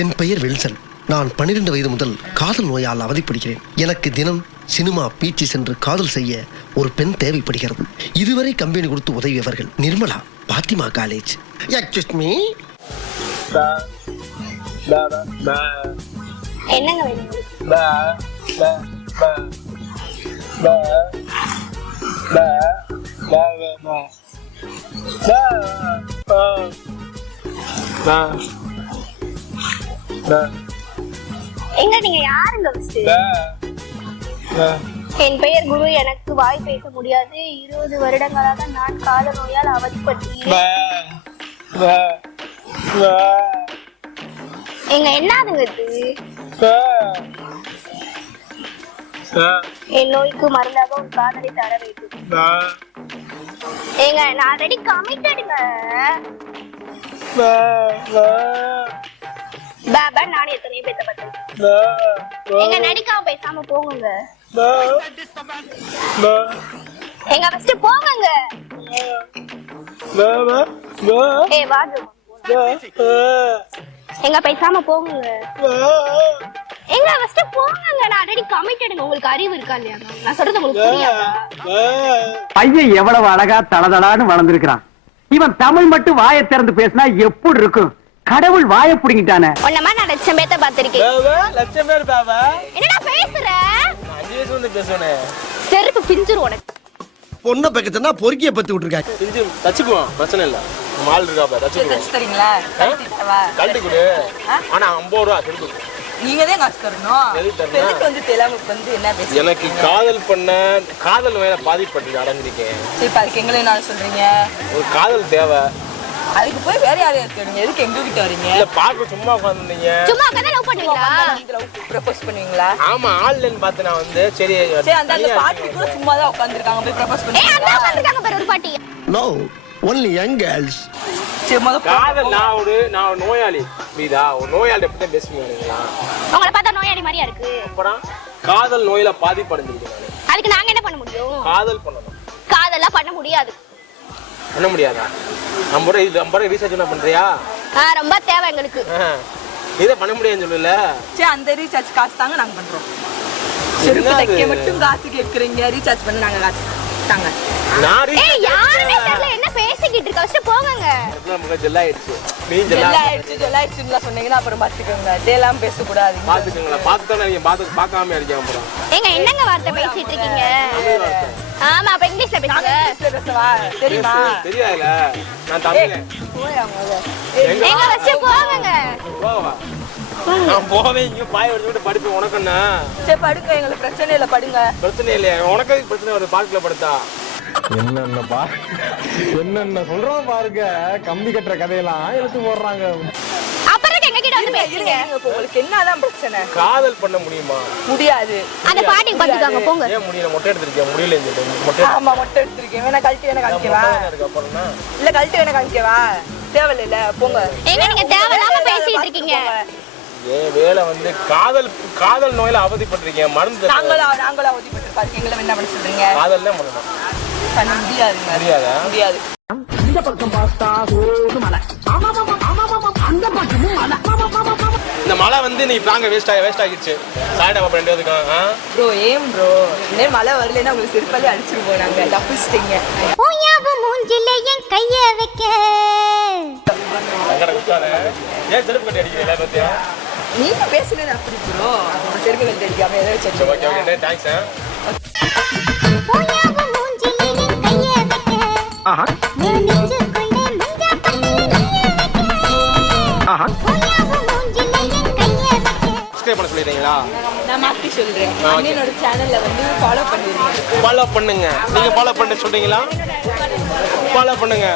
என் பெயர் வில்சன். நான் 12 வயது முதல் காதல் நோயால் அவதிப்படுகிறேன். எனக்கு தினம் சினிமா பீச்சு சென்று காதல் செய்ய ஒரு பெண் தேவைப்படுகிறது. இதுவரை கம்பெனி கொடுத்து உதவியவர்கள் Nirmala, Fathima college. Excuse me. என்னங்க வேணும்? எங்க நீங்க யாருங்க? என் பெயர் குரு. எனக்கு வாய் பேச முடியாது. 20 வருடங்களாக நான் காதல் நோயால் அவதிப்பட்டேன். எங்க என்னதுங்க இது? என் நோய்க்கு மருந்தாக ஒரு காதலை தர வேண்டும். ஏங்க நான் ஆல்ரெடி கமிட்டடுங்க. பாபா நானே எத்தனை பேத்த பார்த்தேன். எங்க நடிக்காம பேசாம போங்க. எங்க ஃபர்ஸ்ட் போங்க. ஏய் வாங்க. எங்க பேசாம போங்க. எங்க ஃபர்ஸ்ட் போங்க. நான் ஆல்ரெடி கமிட்டடுங்க. உங்களுக்கு அறிவு இருக்கா இல்லையா? நான் சொல்றது உங்களுக்கு புரியாதா? பையன் எவ்வளவு அழகா தளதளான்னு வளர்ந்திருக்கான். இவன் தமிழ் மட்டும் வாயை திறந்து பேசினா எப்படி இருக்கும்? கடவுள் வாயை புடிங்கிட்டானே. ஒன்னமா நான் லட்சம் பேத்த பாத்திருக்கேன். லட்சம் பேர் பாபா. என்னடா பேசுற? 5 வயசுல இருந்து பேசுனே. செருப்பு பிஞ்சிரு உனக்கு. பொண்ண பக்கத்துனா பொறுக்கிய பத்தி விட்டுருக்காங்க. பிஞ்சு தச்சுக்குவோம், பிரச்சனை இல்ல. மால் இருக்கா பா, தச்சுக்குவோம். தச்சு தரீங்களா? கழட்டி கொடு. ஆனா 50 ரூபா கொடுத்து. நீங்க தான் காசு தரணும். எதுக்கு வந்து தெலாமுக்கு வந்து என்ன பேசுறீங்க? எனக்கு காதல் பண்ண காதல் வேற பாதிப்பட்டு அடைஞ்சிருக்கேன். சரி பாருங்க, எங்களை என்ன சொல்றீங்க? ஒரு காதல் தேவை. அதுக்கு போய் வேற யாரையா தேடுங்க. எதுக்கு எங்க கிட்ட வரீங்க? இல்ல பார்க்க சும்மா உட்கார்ந்தீங்க. சும்மா உட்கார்ந்து லவ் பண்ணுவீங்களா? நீங்க லவ் ப்ரோபோஸ் பண்ணுவீங்களா? ஆமா, ஆன்லைன் பார்த்து நான் வந்து சரி அந்த பாட்டி கூட சும்மா தான் உட்கார்ந்திருக்காங்க. போய் ப்ரோபோஸ் ஏய் பண்ணுவீங்களா? அந்த உட்கார்ந்திருக்காங்க பாரு ஒரு பாட்டி. No, only young girls. சரி முத காதல் நான் ஒரு நோயாளி. மீதா ஒரு நோயாளி எப்படி பேசுவீங்களா? உங்களை பார்த்தா நோயாளி மாதிரியா இருக்கு. அப்புறம் காதல் நோயில பாதிப்படைஞ்சிருக்கேன் நான். அதுக்கு நாங்க என்ன பண்ண முடியும்? காதல் பண்ணணும். காதெல்லாம் பண்ண முடியாது. பண்ண முடியாதா? நம்ம ரீசர்ச் என்ன பண்றியா? ரொம்ப தேவை எங்களுக்கு. இதை பண்ண முடியாதுன்னு சொல்லல. சரி அந்த ரீசார்ஜ் காசு தாங்க நாங்க பண்றோம். செருப்பு தைக்க மட்டும் காசு கேக்குறீங்க. ரீசார்ஜ் பண்ண நாங்க காசு தாங்க. ஏய் யாருமே தெரியல என்ன பேசிக்கிட்டு இருக்க. ஃபர்ஸ்ட் போங்க. நமக்கு ஜெல் ஆயிடுச்சு. நீ ஜெல்லாயிடுச்சுன்னு சொன்னீங்கன்னா அப்புறம் பாத்துக்கோங்க. இதெல்லாம் பேச கூடாது. பாத்துக்கோங்களா? பாத்துதான் நீங்க பார்க்காம இருக்கீங்க. அப்புறம் ஏங்க என்னங்க வார்த்தை பேசிட்டு இருக்கீங்க? ஆமா அப்ப இங்கிலீஷ்ல பேசுங்க. பேசவா தெரியுமா? தெரியாதுல. நான் தமிழ். எங்க ஃபர்ஸ்ட் போங்க. போவா. நான் போவேன். இங்க பாய் எடுத்துட்டு படுத்து உனக்கு என்ன? சரி படுங்க, எங்களுக்கு பிரச்சனை இல்ல, படுங்க. பிரச்சனை இல்லையா? உனக்கு பிரச்சனை ஒரு பார்க்ல படுத்தா என்னென்ன சொல்றோம் பாருங்க. கம்பி கட்டுற கதையெல்லாம் எடுத்து போடுறாங்க. அப்புறம் எங்க கிட்ட வந்து பேசுங்க. உங்களுக்கு என்னதான் பிரச்சனை? காதல் பண்ண முடியுமா? முடியாது. அந்த பாட்டி பாத்துக்காங்க போங்க. ஏன் முடியல? மொட்டை எடுத்துருக்கேன். முடியல. மொட்டை. ஆமா மொட்டை எடுத்துருக்கேன். வேணா கழட்டி வேணா காமிக்கவா? இல்ல கழட்டி வேணா காமிக்கவா? தேவையில்ல போங்க. ஏங்க நீங்க தேவையில்லாம பேசிட்டு இருக்கீங்க. ஏன் வேலை வந்து காதல் நோயில அவதிப்பட்டிருக்கீங்க. மருந்து நாங்களும் அவதிப்பட்டிருப்பாரு. எங்களை என்ன பண்ண சொல்றீங்க? காதல் தான் பண்ணணும். பண்ண முடியாதுங்க. முடியாது. இந்த பக்கம் பார்த்தா ஓடு மலை. அந்த பக்கமும் மலை. இந்த மழை வந்து நீ தாங்க வேஸ்ட் ஆகிடுச்சு. சாயந்தரம் அப்ப 2 வதுக்கும். ப்ரோ ஏன் ப்ரோ இன்னே மழை வரலன்னா உங்களுக்கு செருப்பாலே அடிச்சிருப்போம். நாங்க தப்பிச்சிட்டீங்க. ஓயாவ மூஞ்சில என் கைய வைக்க. சங்கட குச்சானே. ஏன் செருப்பு கட்டி அடிக்கிறீங்க பத்தியா? நீங்க பேசுனது அப்படி ப்ரோ. செருப்பு கட்டி அடிக்காம ஏதோ வச்சு. Okay okay thanks. ஓயாவ மூஞ்சில என் கைய வைக்க. ஆஹா நான் நெஞ்சுக்குள்ளே மஞ்சா பட்டு கைய வைக்க. ஆஹா ஓயாவ மூஞ்சில என் கைய வைக்க. சப்ஸ்கிரைப் பண்ண சொல்லிடுறீங்களா? நான் மாத்தி சொல்றேன். அண்ணனோட சேனல்ல வந்து ஃபாலோ பண்ணிருங்க. ஃபாலோ பண்ணுங்க. நீங்க ஃபாலோ பண்ண சொல்றீங்களா? ஃபாலோ பண்ணுங்க.